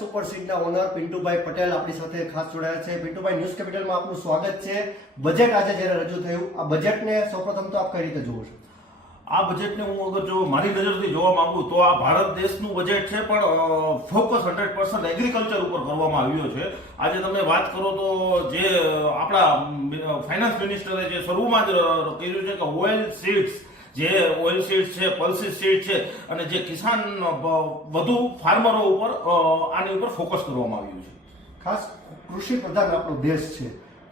Super સીડના honour Pintubhai Patel આપણી સાથે ખાસ જોડાયા છે। પિન્ટુભાઈ, ન્યૂઝ કેપિટલમાં આપનું સ્વાગત છે। બજેટ આજે જ્યારે રજૂ થયું, આ બજેટને સૌપ્રથમ તો આપ કઈ રીતે જુઓ છો? આ બજેટને હું અગર જો મારી નજરથી જોવા માંગુ તો આ ભારત દેશનું બજેટ છે, પણ ફોકસ 100% એગ્રીકલ્ચર ઉપર કરવામાં આવ્યો છે। આજે તમે વાત કરો તો જે આપણા ફાઇનાન્સ મિનિસ્ટરે જે શરૂમાં જ કહ્યું છે કે ઓઇલ સીડ્સ છે, પલ્સીસ સીડ છે, અને જે કિસાન વધુ ફાર્મરો ઉપર આની ઉપર ફોકસ કરવામાં આવ્યું છે। ખાસ કૃષિ પ્રધાન આપણો દેશ છે,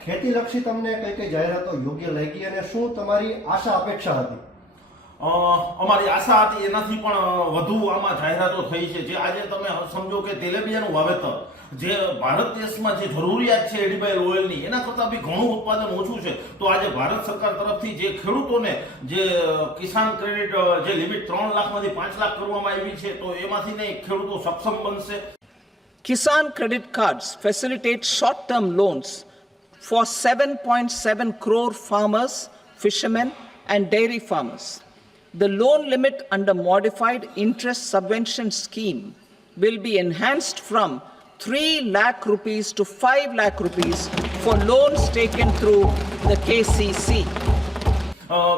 ખેતીલક્ષી તમને કઈ કઈ જાહેરાતો યોગ્ય લાગી અને શું તમારી આશા અપેક્ષા હતી? અમારી આશા હતી એનાથી પણ વધુ આમાં જાહેરાતો થઈ છે। જે આજે તમે સમજો કે તેલેબિયાનું વાવેતર, જે ભારત દેશમાં જે જરૂરિયાત છે એડિબલ ઓઇલની, એના કરતાં બી ઘણું ઉત્પાદન ઓછું છે। તો આજે ભારત સરકાર તરફથી જે ખેડૂતોને જે કિસાન ક્રેડિટ જે લિમિટ 3 લાખમાંથી 5 લાખ કરવામાં આવી છે, તો એમાંથી નહીં ખેડૂતો સક્ષમ બનશે। Kisan credit cards facilitate short-term loans for 7.7 crore farmers, fishermen and dairy farmers. The loan limit under modified interest subvention scheme will be enhanced from 3 lakh rupees to 5 lakh rupees for loans taken through the KCC.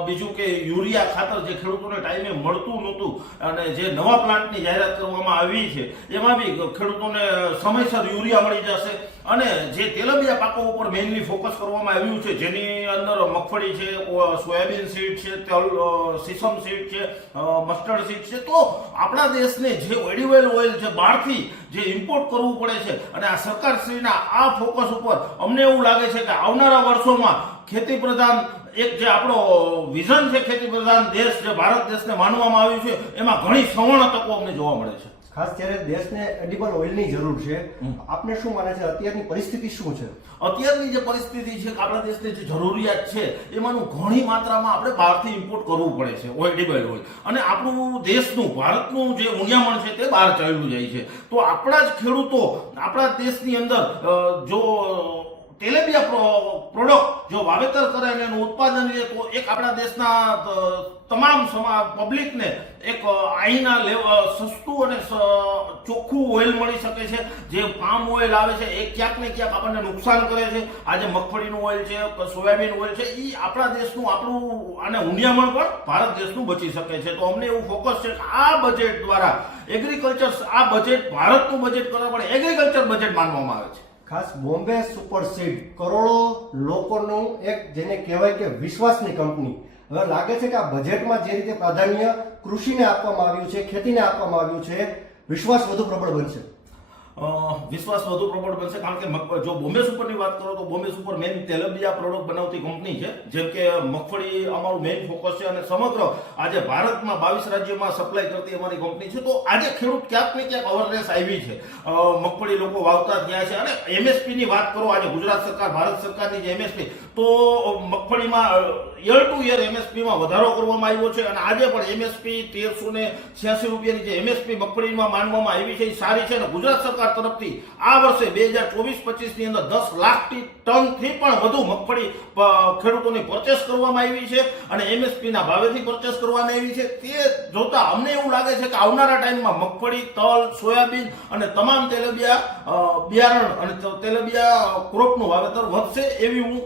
બીજું કે urea ખાતર જે ખેડૂતોને ટાઈમે મળતું નહોતું, અને જે નવા પ્લાન્ટની જાહેરાત કરવામાં આવી છે એમાં બી ખેડૂતોને સમયસર યુરિયા મળી જશે। અને જે તેલબિયા પાકો ઉપર મેઇનલી ફોકસ કરવામાં આવ્યું છે, જેની અંદર મગફળી છે, સોયાબીન સીડ છે, તલ સીસમ સીડ છે, મસ્ટર્ડ સીડ છે, તો આપણા દેશને જે એડિબલ ઓઇલ છે બહારથી જે ઇમ્પોર્ટ કરવું પડે છે, અને આ સરકારશ્રીના આ ફોકસ ઉપર અમને એવું લાગે છે કે આવનારા વર્ષોમાં ખેતી પ્રધાન એક જે આપણો વિઝન છે, ખેતી પ્રધાન દેશ જે ભારત દેશને માનવામાં આવ્યું છે, એમાં ઘણી સવર્ણ તકો અમને જોવા મળે છે। ખાસ જ્યારે દેશને એડિબલ ઓઇલની જરૂર છે, આપને શું માને છે અત્યારની પરિસ્થિતિ શું છે? અત્યારની જે પરિસ્થિતિ છે કે આપણા દેશની જે જરૂરિયાત છે એમાંનું ઘણી માત્રામાં આપણે બહારથી ઇમ્પોર્ટ કરવું પડે છે એડિબલ ઓઇલ, અને આપણું દેશનું ભારતનું જે ઉણિયામણ છે તે બહાર ચાલ્યું જાય છે। તો આપણા જ ખેડૂતો આપણા દેશની અંદર જો તેલેબિયા પ્રોડક્ટ જો વાવેતર કરે અને એનું ઉત્પાદન લે, તો એક આપણા દેશના તમામ પબ્લિકને એક અહીંના સસ્તું અને ચોખ્ખું ઓઇલ મળી શકે છે। જે પામ ઓઇલ આવે છે એ ક્યાંક ને ક્યાંક આપણને નુકસાન કરે છે। આજે મગફળીનું ઓઇલ છે, સોયાબીન ઓઇલ છે, એ આપણા દેશનું આપણું અને ઉંડિયામણ પણ ભારત દેશનું બચી શકે છે। તો અમને એવું ફોકસ છે કે આ બજેટ દ્વારા એગ્રીકલ્ચર, આ બજેટ ભારતનું બજેટ કરવા પડે એગ્રીકલ્ચર બજેટ માનવામાં આવે છે। ખાસ બોમ્બે સુપર સીડ કરોડો લોકોનું એક જેને કહેવાય કે વિશ્વાસની કંપની, હવે લાગે છે કે આ બજેટમાં જે રીતે પ્રાધાન્ય કૃષિને આપવામાં આવ્યું છે, ખેતીને આપવામાં આવ્યું છે, વિશ્વાસ વધુ પ્રબળ બનશે? વિશ્વાસ વધુ પ્રબળ બનશે, કારણ કે જો બોમ્બે સુપરની વાત કરો તો બોમ્બે સુપર મેઇન તેલબિયા પ્રોડક્ટ બનાવતી કંપની છે। જેમ કે મગફળી અમારું મેઇન ફોકસ છે, અને સમગ્ર આજે ભારતમાં 22 રાજ્યોમાં સપ્લાય કરતી અમારી કંપની છે। તો આજે ખેડૂત ક્યાંક ને ક્યાંક અવેરનેસ આવી છે, મગફળી લોકો વાવતા થયા છે। અને એમએસપી ની વાત કરો, આજે ગુજરાત સરકાર, ભારત સરકારની જે એમએસપી, તો મગફળીમાં યર ટુ યર એમએસપીમાં વધારો કરવામાં આવ્યો છે, અને આજે પણ એમએસપી 1386 રૂપિયાની જે એમએસપી મગફળીમાં માનવામાં આવી છે એ સારી છે। અને ગુજરાત સરકાર તરફથી આ વર્ષે 2024-25 ની અંદર 10 લાખ ટનથી પણ વધુ મગફળી ખેડૂતોની પરચેસ કરવામાં આવી છે, અને એમએસપી ના ભાવેથી પરચેસ કરવામાં આવી છે। તે જોતા અમને એવું લાગે છે કે આવનારા ટાઈમમાં મગફળી, તલ, સોયાબીન અને તમામ તેલબિયા બિયારણ અને તેલબિયા ક્રોપનું વાવેતર વધશે એવી હું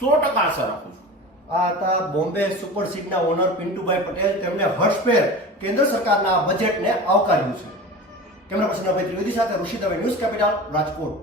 100% આશા રાખું છું। આ હતા બોમ્બે સુપર સીડના ઓનર પિન્ટુભાઈ પટેલ, તેમણે હર્ષભેર કેન્દ્ર સરકારના બજેટને આવકાર્યું છે। કેમેરા પર્સન અભય ત્રિવેદી સાથે ઋષિ દવે, ન્યૂઝ કેપિટલ, રાજકોટ।